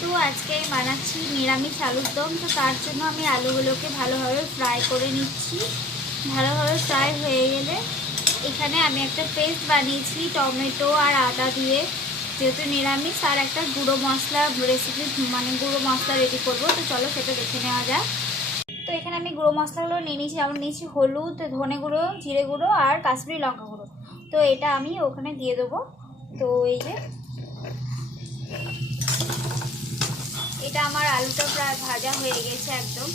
তো আজকে আমি বানাচ্ছি নিরামিষ আলুর দম। তো তার জন্য আমি আলুগুলোকে ভালোভাবে ফ্রাই করে নিচ্ছি। ভালোভাবে ফ্রাই হয়ে গেলে এখানে আমি একটা পেস্ট বানিয়েছি টমেটো আর আদা দিয়ে, যেহেতু নিরামিষ। আর একটা গুঁড়ো মশলা রেসিপি মানে গুঁড়ো মশলা রেডি করবো। তো চলো সেটা দেখে নেওয়া যাক। তো এখানে আমি গুঁড়ো মশলাগুলো নিয়ে নিয়েছি। যেমন নিয়েছি হলুদ, ধনে গুঁড়ো, জিরে গুঁড়ো আর কাশ্মীরি লঙ্কা গুঁড়ো। তো এটা আমি ওখানে দিয়ে দেবো। তো এই যে এটা আমার আলুটা প্রায় ভাজা হয়ে গেছে একদম,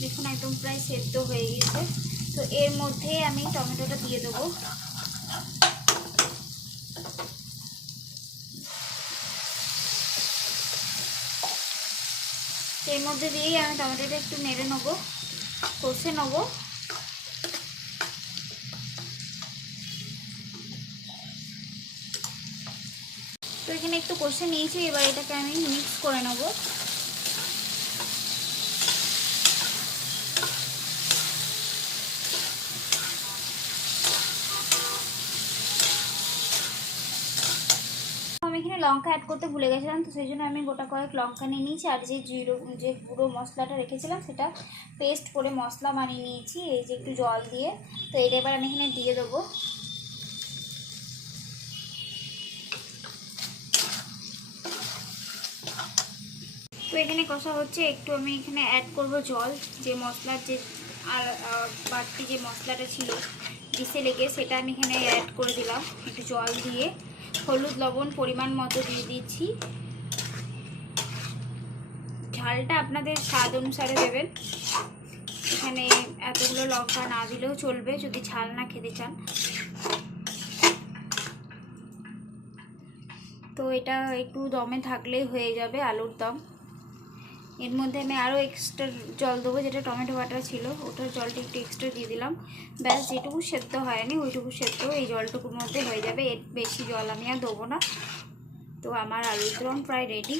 দেখুন একদম প্রায় সেদ্ধ হয়ে গেছে। তো এর মধ্যে আমি টমেটোটা দিয়ে দেবো। এর মধ্যে দিয়েই আমি টমেটোটা একটু নেড়ে নেবো, কষে নেবো। তো এখানে একটু কষে নিয়েছি, এবার এটাকে আমি মিক্স করে নেবো। আমি এখানে লঙ্কা অ্যাড করতে ভুলে গেছিলাম, তো সেই জন্য আমি গোটা কয়েক লঙ্কা নিয়ে নিয়েছি। আর যে গুঁড়ো মশলাটা রেখেছিলাম সেটা পেস্ট করে মশলা বানিয়ে নিয়েছি, এই যে একটু জল দিয়ে। তো এটা এবার আমি এখানে দিয়ে দেবো। তো এখানে কষা হচ্ছে, একটু আমি এখানে অ্যাড করব জল। যে মশলার যে আর বাড়তি যে মশলাটা ছিল ডিশে লেগে, সেটা আমি এখানে অ্যাড করে দিলাম একটু জল দিয়ে। হলুদ লবণ পরিমাণ মতো দিয়ে দিচ্ছি। ঝালটা আপনাদের স্বাদ অনুসারে দেবেন। এখানে এতগুলো লঙ্কা না দিলেও চলবে যদি ঝাল না খেতে চান। তো এটা একটু দমে থাকলেই হয়ে যাবে আলুর দম। এর মধ্যে আমি আরও এক্সট্রা জল দেবো, যেটা টমেটো বাটা ছিল ওটার জলটা একটু এক্সট্রা দিয়ে দিলাম। ব্যাস, যেটুকু সেদ্ধ হয়নি ওইটুকু সেদ্ধ এই জলটুকুর মধ্যে হয়ে যাবে। এর বেশি জল আমি আর দেবো না। তো আমার আলুর দম প্রায় রেডি,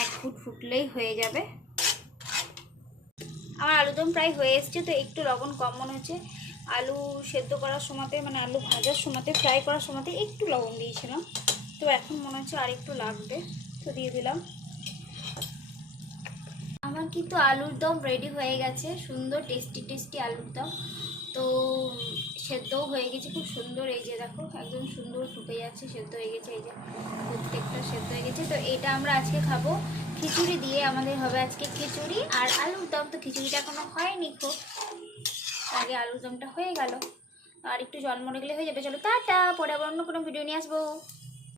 1 ফুট ফুটলেই হয়ে যাবে। আমার আলুদম প্রায় হয়ে এসছে। তো একটু লবণ কম মনে হচ্ছে। আলু সেদ্ধ করার সময়তে মানে আলু ভাজার সময়তে ফ্রাই করার সময়তে একটু লবণ দিয়েছিলাম। তো এখন মনে হচ্ছে আর একটু লাগবে, তো দিয়ে দিলাম। আমার কিন্তু আলুর দম রেডি হয়ে গেছে, সুন্দর টেস্টি আলুর দম। তো সেদ্ধও হয়ে গেছে খুব সুন্দর। এই যে দেখো একদম সুন্দর ফুটে যাচ্ছে, সেদ্ধ হয়ে গেছে। এই যে প্রত্যেকটা সেদ্ধ হয়ে গেছে। তো এটা আমরা আজকে খাবো খিচুড়ি দিয়ে। আমাদের হবে আজকে খিচুড়ি আর আলুর দম। তো খিচুড়িটা এখনো হয়নি, খুব আগে আলুর দমটা হয়ে গেল। আর একটু জল মরে গেলে হয়ে যাবে। চলো টাটা, পরে আবার অন্য কোনো ভিডিও নিয়ে আসবো।